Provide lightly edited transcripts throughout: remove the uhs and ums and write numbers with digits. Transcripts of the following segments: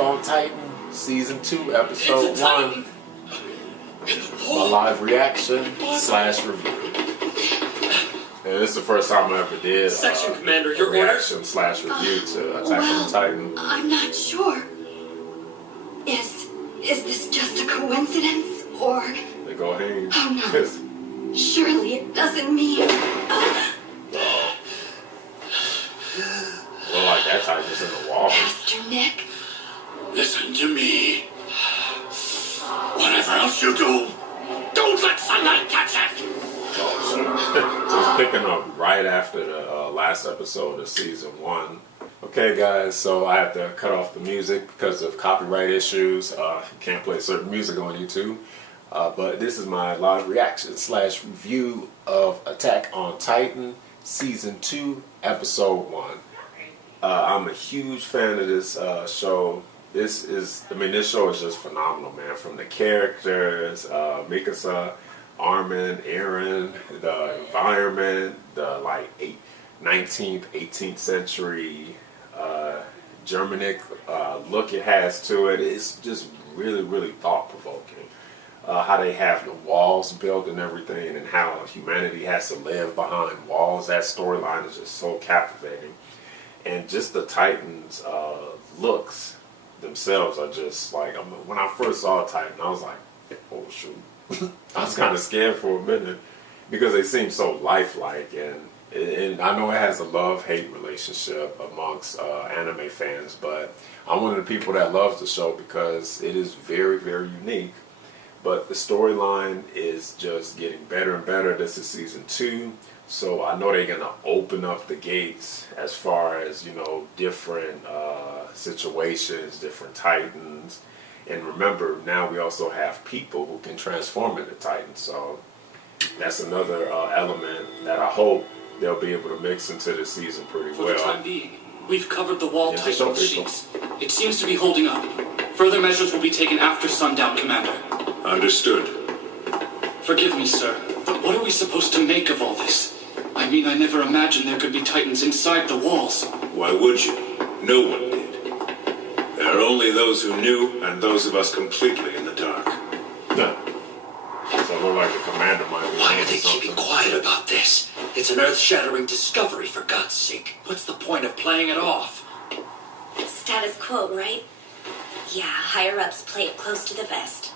on Titan, Season 2, Episode 1. My live reaction / review. And this is the first time I ever did Section Commander, your reaction / review to Attack on Titan. I'm not sure. Is this just a coincidence, or... They go ahead. Oh no. Surely it doesn't mean... Well, like that Titan's in the wall. Master Nick? Listen to me. Whatever else you do, don't let sunlight touch it! Just picking up right after the last episode of Season 1. Okay, guys, so I have to cut off the music because of copyright issues. Can't play certain music on YouTube. But this is my live reaction / review of Attack on Titan, Season 2, Episode 1. I'm a huge fan of this show. This show is just phenomenal, man. From the characters, Mikasa, Armin, Eren, the environment, the 19th, 18th century Germanic look it has to it. It's just really, really thought-provoking. How they have the walls built and everything, and how humanity has to live behind walls. That storyline is just so captivating. And just the Titans' looks themselves are just like, when I first saw Titan, I was like, oh shoot. I was kind of scared for a minute because they seem so lifelike, and I know it has a love-hate relationship amongst anime fans, but I'm one of the people that loves the show because it is very, very unique. But the storyline is just getting better and better. This is Season 2. So I know they're going to open up the gates as far as, different situations, different Titans. And remember, now we also have people who can transform into Titans. So that's another element that I hope they'll be able to mix into the season pretty well. For the time being, we've covered the wall Titan with people. sheets. It seems to be holding up. Further measures will be taken after sundown, Commander. Understood. Forgive me, sir, but what are we supposed to make of all this? I mean, I never imagined there could be Titans inside the walls. Why would you? No one did. There are only those who knew, and those of us completely in the dark. No. So it look like the commander might be. Why are they keeping quiet about this? It's an earth-shattering discovery, for God's sake. What's the point of playing it off? Status quo, right? Yeah, higher-ups play it close to the vest.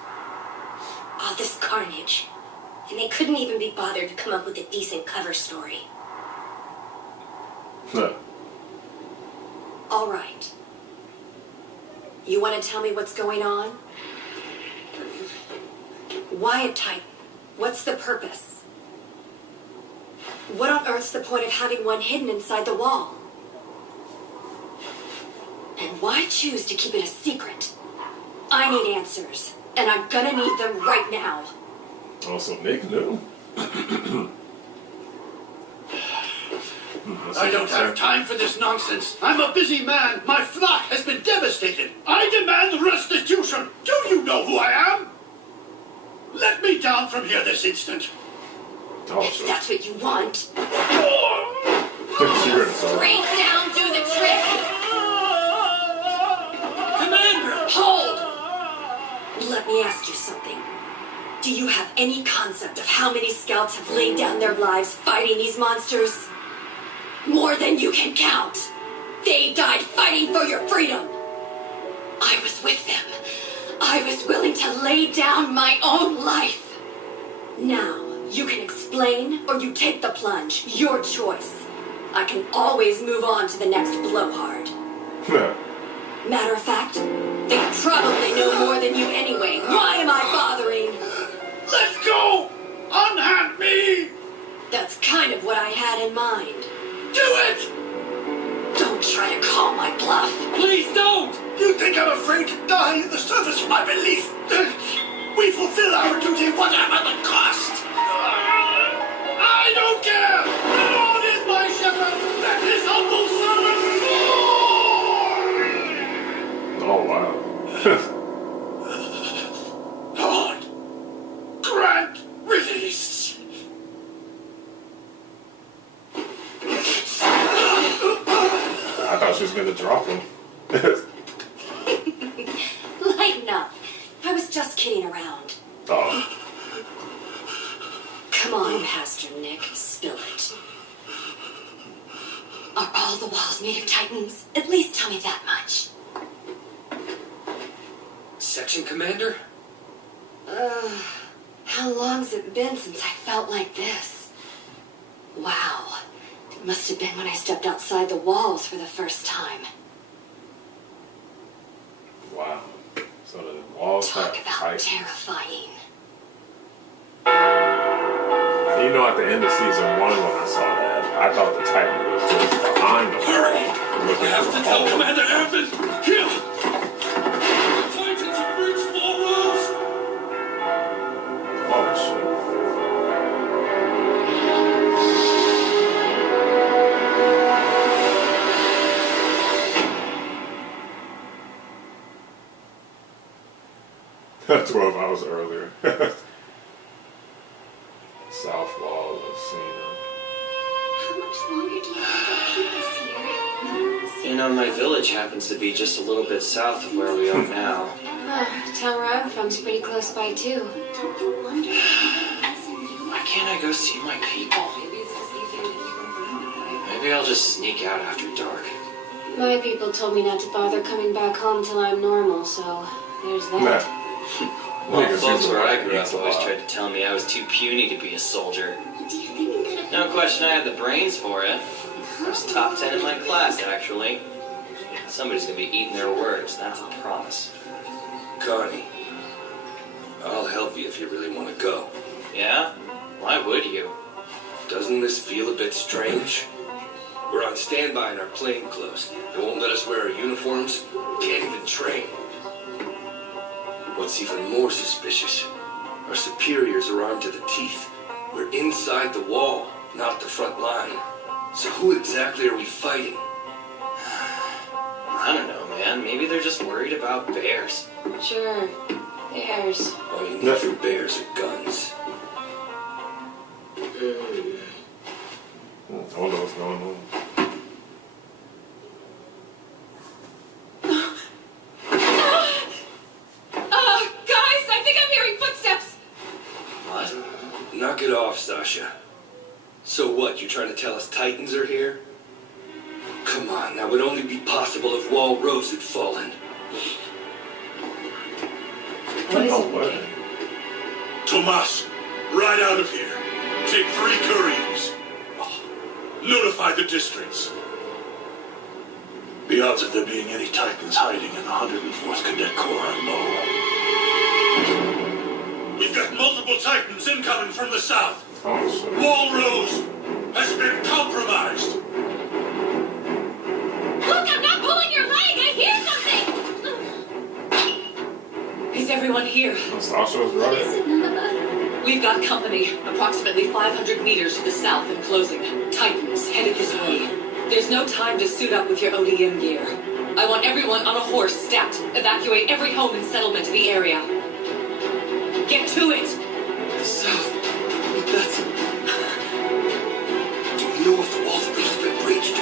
All this carnage. And they couldn't even be bothered to come up with a decent cover story. No. All right. You want to tell me what's going on? Why a Titan? What's the purpose? What on earth's the point of having one hidden inside the wall? And why choose to keep it a secret? I need answers, and I'm gonna need them right now. Also, Nick knew. I don't have time for this nonsense. I'm a busy man. My flock has been devastated. I demand restitution. Do you know who I am? Let me down from here this instant. If that's what you want. Straight down, do the trick. Commander! Hold! Let me ask you something. Do you have any concept of how many scouts have laid down their lives fighting these monsters? More than you can count. They died fighting for your freedom. I was with them. I was willing to lay down my own life. Now, you can explain or you take the plunge. Your choice. I can always move on to the next blowhard. Matter of fact, they probably know more than you anyway. Why am I bothering? Let go! Unhand me! That's kind of what I had in mind. Do it! Don't try to call my bluff. Please don't! You think I'm afraid to die in the service of my belief? We fulfill our duty whatever the cost! I don't care! The Lord is my shepherd! Let his humble servant roar! Oh, wow. Lord, grant release! I thought she was going to drop him. kidding around. Oh. Come on, Pastor Nick, spill it. Are all the walls made of Titans? At least tell me that much. Section Commander? How long's it been since I felt like this? Wow. It must have been when I stepped outside the walls for the first time. Wow. So the walls Talk have about Titans. terrifying. You know, at the end of season 1 when I saw that, I thought the Titan was just behind the Hurry! looking I have for to tell Hulk. Commander Evans! Here! The Titans have reached Wall Rose! Oh, shit. That's 12 hours earlier. South Wall of Cena. How much longer do you think they'll keep us here? You know, my village happens to be just a little bit south of where we are now. The town where I'm from's pretty close by, too. Don't you wonder if Why can't I go see my people? Maybe I'll just sneak out after dark. My people told me not to bother coming back home till I'm normal, so there's that. Well, Niggas folks used to where I like grew up pizza always a lot. tried to tell me I was too puny to be a soldier. Do you think I'm gonna... No question I had the brains for it. I was top 10 in my class, actually. Somebody's gonna be eating their words, that's a promise. Connie, I'll help you if you really want to go. Yeah? Why would you? Doesn't this feel a bit strange? We're on standby in our plain clothes. They won't let us wear our uniforms. Can't even train. What's even more suspicious, our superiors are armed to the teeth. We're inside the wall, not the front line. So who exactly are we fighting? I don't know, man. Maybe they're just worried about bears. Sure. Bears. All you need for bears are guns. I don't know what's going on. Guys, I think I'm hearing footsteps! What? Knock it off, Sasha. So what, you trying to tell us Titans are here? Come on, that would only be possible if Wall Rose had fallen. What is No it, way. Mickey? Tomas, ride out of here. Take 3 couriers. Notify the districts. The odds of there being any Titans hiding in the 104th Cadet Corps are low. We've got multiple Titans incoming from the south. Oh, shit. Wall Rose has been compromised. Look, I'm not pulling your leg! I hear something! Is everyone here? Sasha was right. We've got company, approximately 500 meters to the south and closing. Titans headed this way. There's no time to suit up with your ODM gear. I want everyone on a horse stacked. Evacuate every home and settlement in the area. Get to it! The south? But that's... Do we know if the walls have really been breached?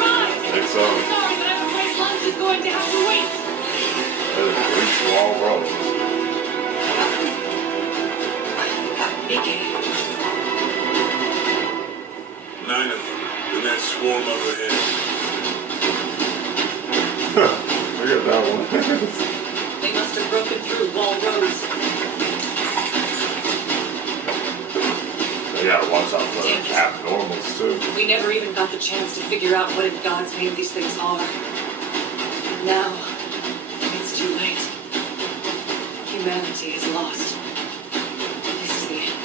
Right! I think so. Sorry, but I'm afraid lunch is going to have to wait. Reach Wall Rose. Mickey, 9 of them in that swarm overhead. Look at that one. they must have broken through Wall Rose. They gotta watch out for abnormals too. We never even got the chance to figure out what in God's name these things are. Now, it's too late. Humanity is lost. This is the end.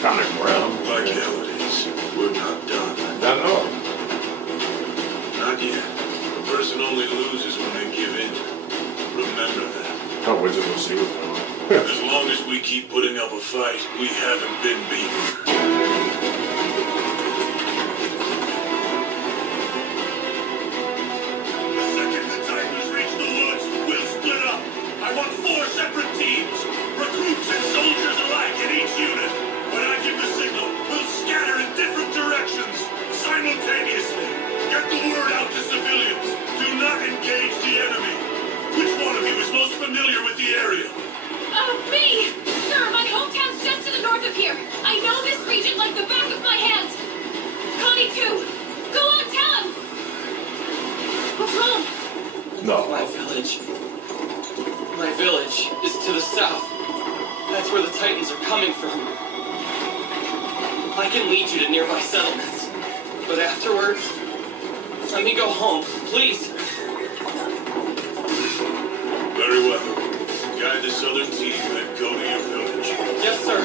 Kind of grim. Like hell it is. We're not done. I know. Not yet. A person only loses when they give in. Remember that. Oh, which is what she was doing. As long as we keep putting up a fight, we haven't been beaten. The second the Titans reach the woods, we'll split up. I want 4 separate teams. Recruits and soldiers alike in each unit. When I give the signal, we'll scatter in different directions. Simultaneously. Get the word out to civilians. Do not engage the enemy. area? Me! Sir, my hometown's just to the north of here. I know this region like the back of my hand. Connie, too. Go on, tell him. What's wrong? No. My village. My village is to the south. That's where the Titans are coming from. I can lead you to nearby settlements. But afterwards, let me go home, please. Very well. Guide the southern team and go to your village. Yes, sir.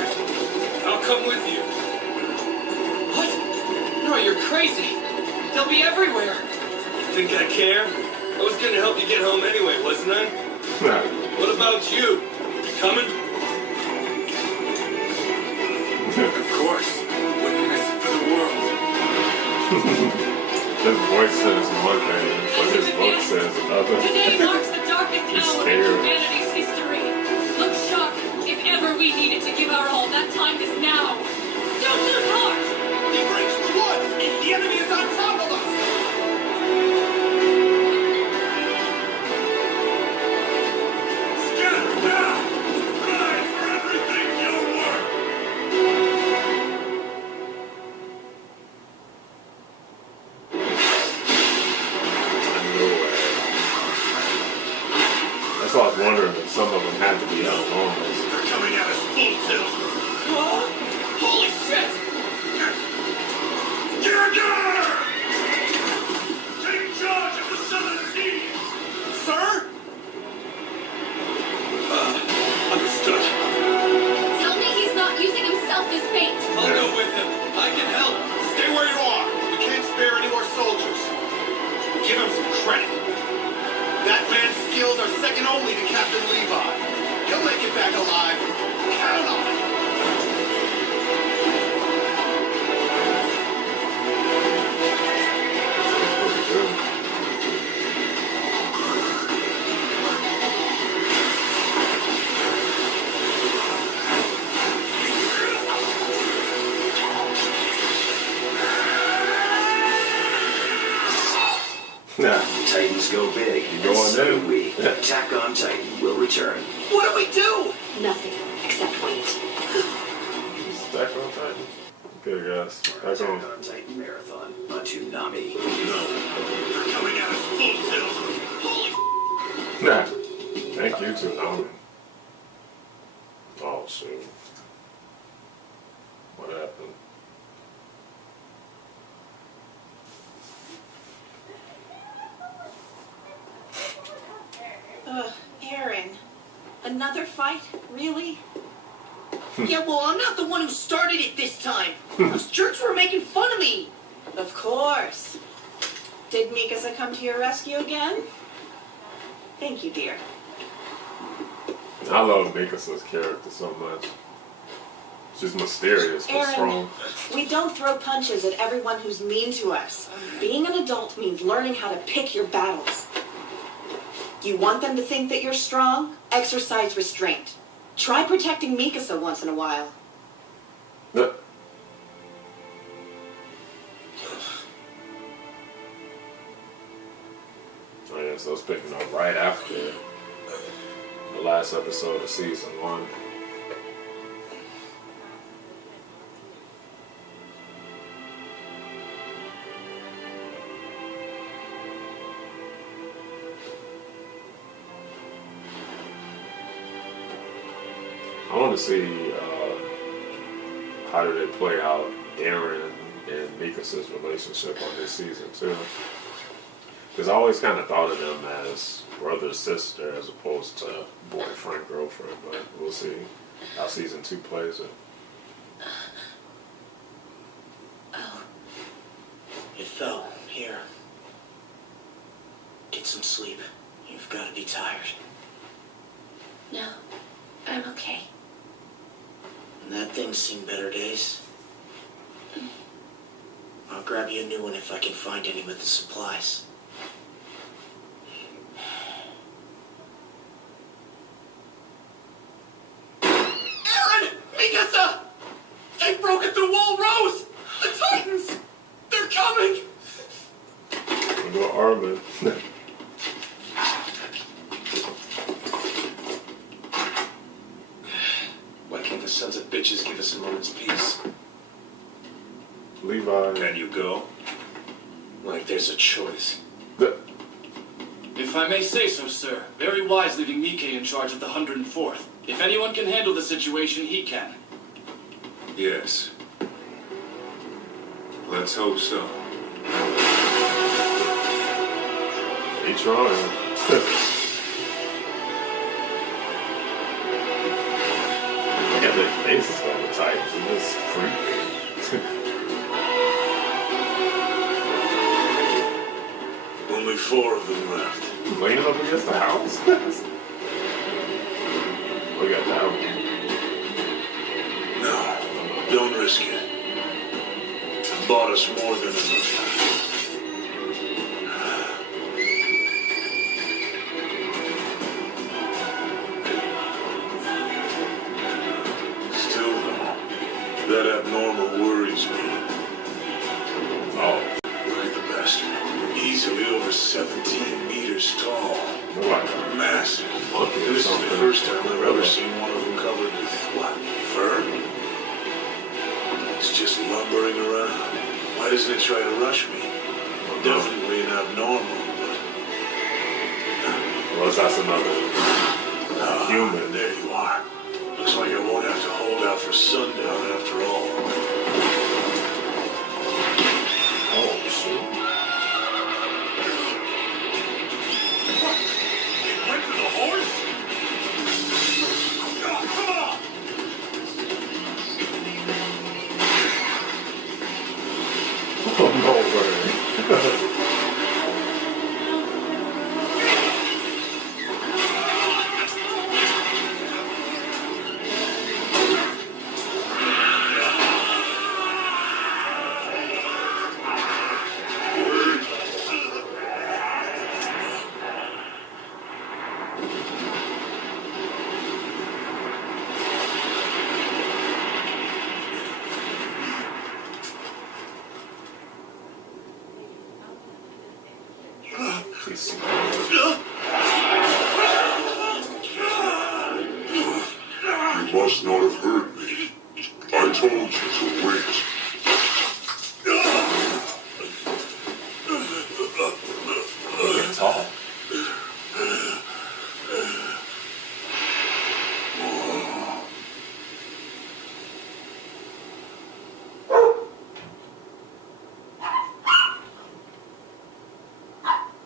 I'll come with you. What? No, you're crazy. They'll be everywhere. You think I care? I was gonna help you get home anyway, wasn't I? What about you? You coming? Of course. Wouldn't miss it for the world. His voice says one thing, but his book says another. Today marks the darkest He's hour in scared. humanity's history. Look sharp. If ever we needed to give our all, that time is now. Don't lose heart. He breaks the woods! The enemy is on top of us! Scatter now! Ride for everything your work! That's why I was wondering if some of them had to be abnormals. They're coming at us full tilt. Holy shit! Gerger! Take charge of the southern team! Sir? Understood. Tell me he's not using himself as bait. I'll go with him. I can help. Stay where you are. We can't spare any more soldiers. Give him some credit. That man's skills are second only to Captain Levi. He'll make it back alive. Count on it. Yeah. Titans go big. You go and on so there. do we. Attack on Titan will return. What do we do? Nothing except wait. Stack on Titan. Okay, guys. Back Attack on. on Titan Marathon on Toonami. No. They're coming at us full tilt. Holy Nah. Thank you, Toonami. Oh, shoot. What happened? Aaron. Another fight? Really? Yeah, well, I'm not the one who started it this time. Those jerks were making fun of me. Of course. Did Mikasa come to your rescue again? Thank you, dear. I love Mikasa's character so much. She's mysterious but Aaron, strong. we don't throw punches at everyone who's mean to us. Being an adult means learning how to pick your battles. You want them to think that you're strong? Exercise restraint. Try protecting Mikasa once in a while. Yeah. Oh yeah, so it's picking up right after the last episode of season 1. I want to see how do they play out Eren and Mikasa's relationship on this season too. Because I always kind of thought of them as brother sister as opposed to boyfriend girlfriend, but we'll see how season 2 plays it. Oh. It fell. Here. Get some sleep. You've got to be tired. No, I'm okay. And that thing's seen better days. I'll grab you a new one if I can find any with the supplies. Aaron! Mikasa! They've broken through Wall Rose! The Titans! They're coming! We'll go Armin. sons of bitches give us a moment's peace. Levi. Can you go? Like there's a choice. If I may say so, sir, very wise leaving Mike in charge of the 104th. If anyone can handle the situation, he can. Yes. Let's hope so. He trying. Look at their faces on the Titans. It's just creepy. Only 4 of them left. Laying up against the house? We got that one. No, don't risk it. It bought us more than enough. Still, though, that abnormal worries me. Oh. Look at the bastard. Easily over 17 meters tall. What? Massive. Monkey or This is the something. first time I've Gorilla. ever seen one of them covered with, what, fur? It's just lumbering around. Why doesn't it try to rush me? Definitely an abnormal, but... Well, that's another human. There you are. Looks like I won't have to hold out for sundown after all. Oh, shit. Went for the horse? Come on! Oh, no way. He's You must not have heard me. I told you to wait. getting tall.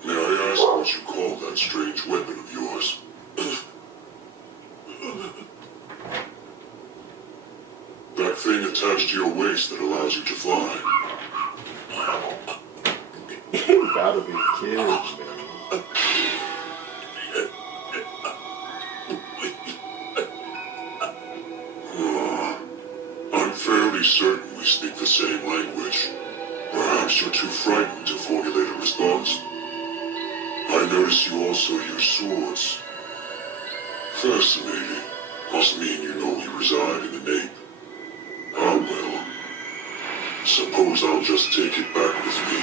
May I ask what you call that strange weapon of yours? That thing attached to your waist that allows you to fly. Gotta be kids, man. I'm fairly certain we speak the same language. Perhaps you're too frightened to formulate a response. I notice you also use swords. Fascinating. Must mean you know we reside in the Nape. Ah, well. Suppose I'll just take it back with me.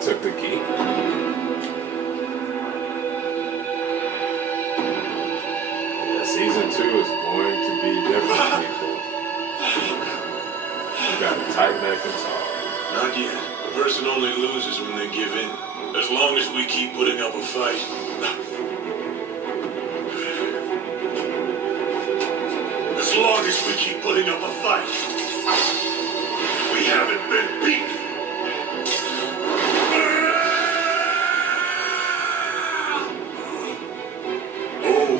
Took the key. Yeah, season 2 is going to be different, people. You got a tight neck and tall. Not yet. A person only loses when they give in. As long as we keep putting up a fight. As long as we keep putting up a fight. We haven't been beaten. Oh,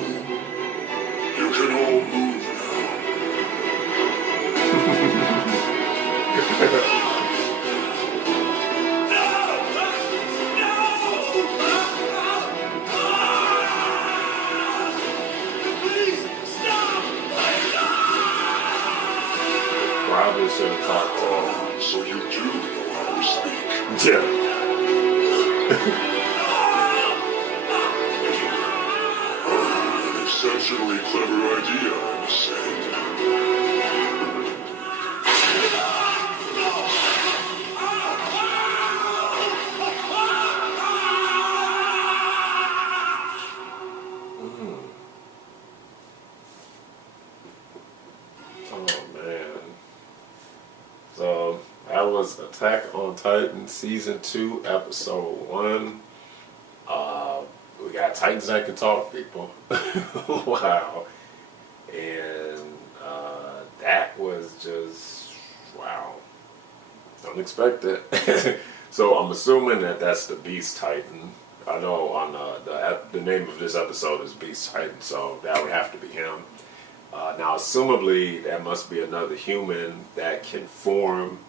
you can all move Probably should have talked to him. now. So you do know how to speak. Yeah. An exceptionally clever idea, I must say. was Attack on Titan Season 2, Episode 1. We got Titans that can talk, people. Wow. And that was just, wow. Unexpected. So I'm assuming that that's the Beast Titan. I know on the name of this episode is Beast Titan, so that would have to be him. Now, assumably, that must be another human that can form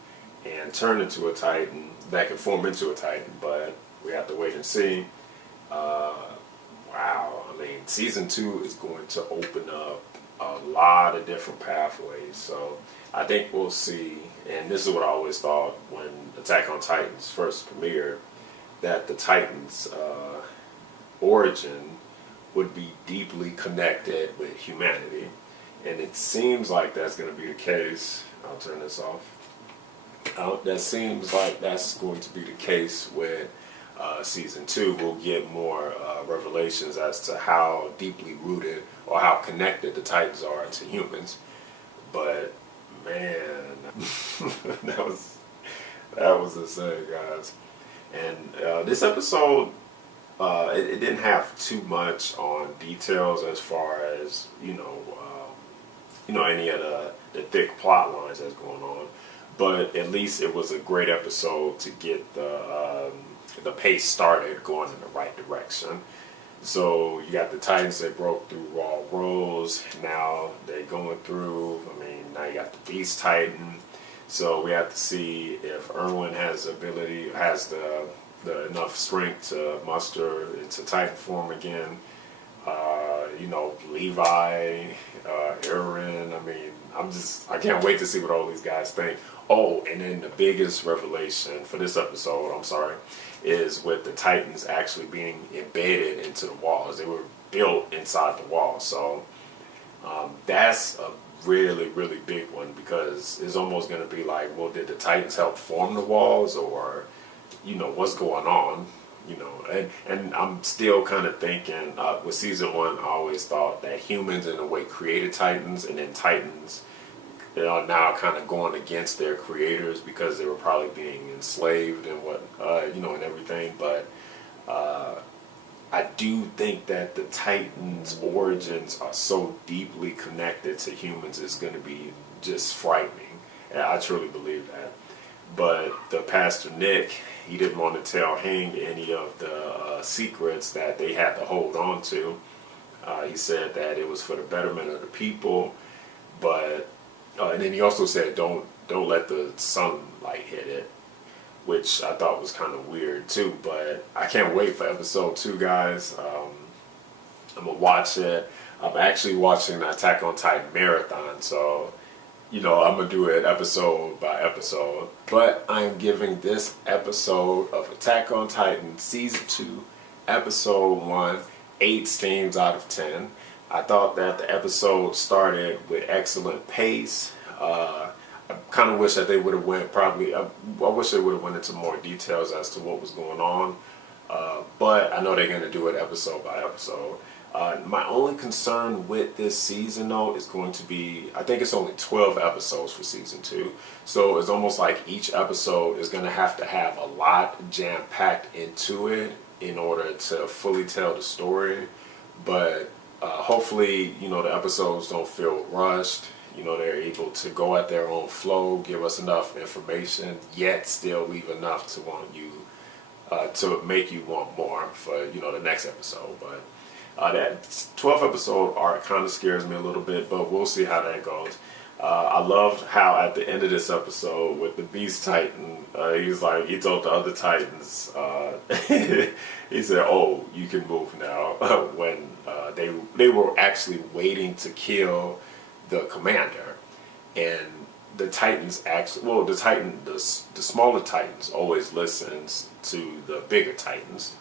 and turn into a Titan, that can form into a Titan, but we have to wait and see. Wow, I mean, Season 2 is going to open up a lot of different pathways, so I think we'll see, and this is what I always thought when Attack on Titans first premiered, that the Titans' origin would be deeply connected with humanity. And it seems like that's going to be the case. I'll turn this off. That seems like that's going to be the case with Season 2. We'll get more revelations as to how deeply rooted or how connected the Titans are to humans. But, man, that was insane, guys. And this episode, it didn't have too much on details as far as, any of the thick plot lines that's going on. But at least it was a great episode to get the pace started going in the right direction. So you got the Titans that broke through Raw Rose. Now they're going through, now you got the Beast Titan. So we have to see if Erwin has the enough strength to muster into Titan form again. Levi, Aaron. I can't wait to see what all these guys think. Oh, and then the biggest revelation for this episode, is with the Titans actually being embedded into the walls. They were built inside the wall. So that's a really, really big one, because it's almost going to be like, well, did the Titans help form the walls, or, what's going on? And I'm still kind of thinking, with Season 1, I always thought that humans in a way created Titans, and then Titans are now kind of going against their creators because they were probably being enslaved and and everything. But I do think that the Titans' origins are so deeply connected to humans, it's going to be just frightening. And I truly believe that. But the Pastor Nick, he didn't want to tell Hing any of the secrets that they had to hold on to. He said that it was for the betterment of the people, but and then he also said don't let the sunlight hit it, which I thought was kind of weird too. But I can't wait for episode 2, guys. I'm gonna watch it. I'm actually watching the Attack on Titan marathon, so I'm going to do it episode by episode. But I'm giving this episode of Attack on Titan Season 2, Episode 1, 8 steams out of 10. I thought that the episode started with excellent pace. I kind of wish that they would have I wish they would have went into more details as to what was going on. But I know they're going to do it episode by episode. My only concern with this season, though, is going to be, I think it's only 12 episodes for Season 2. So it's almost like each episode is going to have a lot jam-packed into it in order to fully tell the story. But hopefully, the episodes don't feel rushed. They're able to go at their own flow, give us enough information, yet still leave enough to want you, to make you want more for, the next episode. But that 12th episode arc kind of scares me a little bit, but we'll see how that goes. I loved how at the end of this episode with the Beast Titan, he told the other Titans, he said, "Oh, you can move now." When they were actually waiting to kill the commander, and the Titans the smaller Titans always listens to the bigger Titans.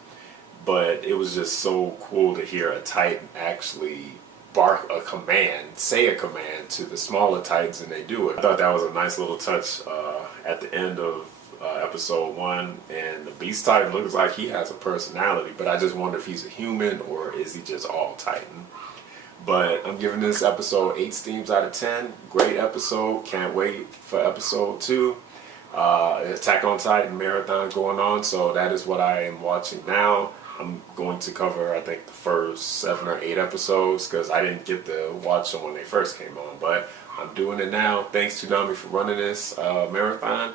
But it was just so cool to hear a Titan actually say a command to the smaller Titans, and they do it. I thought that was a nice little touch at the end of episode 1. And the Beast Titan looks like he has a personality, but I just wonder if he's a human or is he just all Titan. But I'm giving this episode 8 steams out of 10. Great episode. Can't wait for episode 2. Attack on Titan marathon going on, so that is what I am watching now. I'm going to cover, I think, the first 7 or 8 episodes because I didn't get to watch them when they first came on, but I'm doing it now. Thanks to Toonami for running this marathon,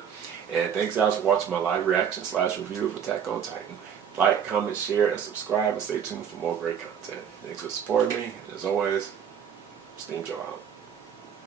and thanks guys for watching my live reaction / review of Attack on Titan. Like, comment, share, and subscribe, and stay tuned for more great content. Thanks for supporting me, and as always, Steam Joe out.